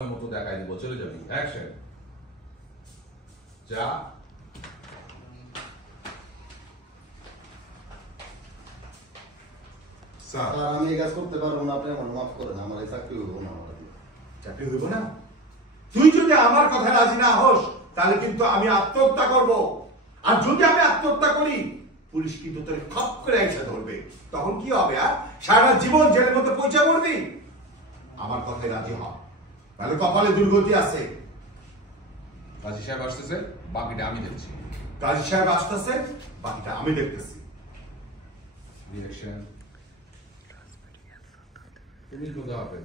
মতো দেখাই দিব, চলে যাবি। অ্যাকশন। যা। স্যার আমি এই কাজ করতে পারবো না, আপনি আমার মাফ করেন, আমার এই চাকরি হইব না। চাকরি হইব না? তুই যদি আমার কথায় রাজি না হস তাহলে কিন্তু আমি আত্মহত্যা করব। আর যদি আমি আত্মহত্যা করি পুলিশ কিন্তু তোর খপ করে এসে ধরবে, তখন কি হবে? আর সারা জীবন জেলের মধ্যে পৌঁছে পড়বি। আমার কথায় রাজি হ, তাহলে কপালে দুর্গতি আছে। কাজী সাহেব আসতেছে, বাকিটা আমি দেখছি। কাজী সাহেব আসতেছে, বাকিটা আমি দেখতেছি। ডিরেকশন। তুমি কোথা হবে?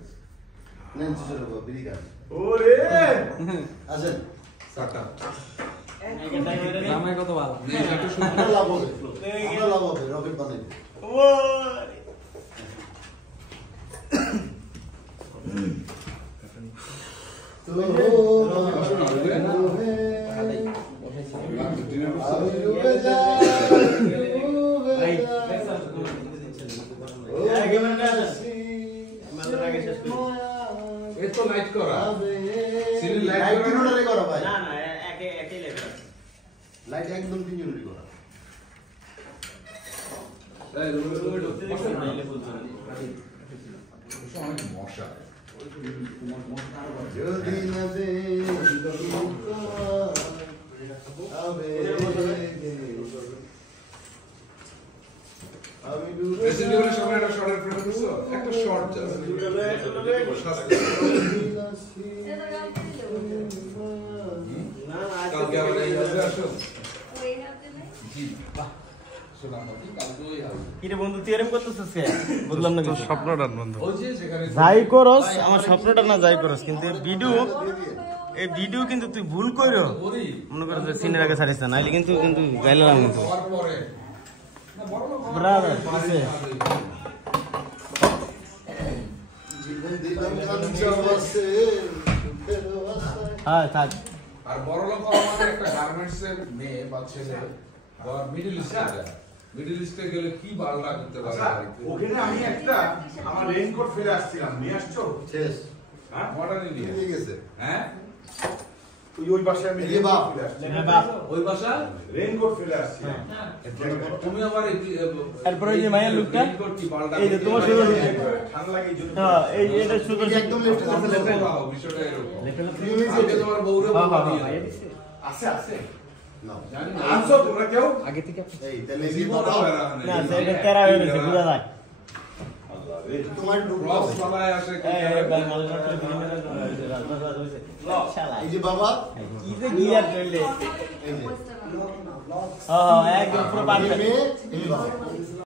নেন চিচর বাবা বিড়ি খান। ওরে আসেন কাটা। জামাই কত ভালো। নে একটু শুন। আমরা লাভ হবে, আমরা লাভ হবে, রকেট বানাইবে। ওরে তো এত লাইট করা। সিরিয়াল লাইট লাইট করা। তিনজনেরই করা ভাই। না না একই লেখা লাইট একদম তিনজনেরই করা। এই ঢুকতে দেখছি নাইলে বলছো অনেক মশা। যদি না দে রেসিডেন্ট এর সময় একটা শর্টের ফ্রেম দিছো, একটা শর্ট জাস্ট। কালকে আবার এই আসবে আসো। জি বাহ। শোনা মতি কালকে ওই হবে। কিরে বন্ধু তুই এরকম করতেছিস কে? বুঝলাম না কিছু। স্বপ্নটা বন্ধু ওই যে যেখানে যাই করস আমার স্বপ্নটা না যাই করস, কিন্তু এই ভিডিও কিন্তু তুই ভুল কইরো ওরি মনে কর যে সিনের আগে ছাড়িস না, নাইলে কিন্তু গাইলাম কিন্তু হওয়ার পরে না বড় লোক ব্রাদার আছে। হ্যাঁ থাক। আর বড় লোক হওয়া মানে একটা গার্মেন্টস এর মেয়ে বা ছেলে বা মিডল ইস্টে যায়। মিডল ইস্টে গেলে কি বালটা করতে পারে আচ্ছা, বাড়িতে? ওখানে আমি একটা আমার রেইনকোট ফেলে আসছিলাম, নিয়ে আসছো? শেষ হ্যাঁ? মডার্ন নিয়ে ঠিক গেছে। হ্যাঁ ওই বাসায় আমি এই রেইনকোট বাপ। ফেলে আসছি। হ্যাঁ বাপ। ওই বাসা রেইনকোট ফেলে আসছিলাম। তুমি আবার তারপরে এই যে মায়ের লোকটা, কি বালটা এই যে তোমার সুন্দর হয়েছে। ঠান্ডা লাগে এই জন্য। হ্যাঁ এই এটা সুন্দর একদম লেফটে বিষয়টা এরকম আমি তোমার বউরে বলবা দিয়ে আছে আছে। নাও। জানি না আনছো তোমরা কেউ? আগে থেকে এই তাহলে এই জীবন বাবা, না সেটা তেরা হয়ে গেছে বুঝা যায়। আল্লাহ রে। তোমার ঢুকলো। ক্রস বালায় আসে কি এই ভাই করে? মাল মাল করে দিন না শালা এই যে বাবা, কি যে গিয়ার চলে এই যে হ্যাঁ একদম পুরো এই পারফেক্ট। মেয়ে, এই বাবা।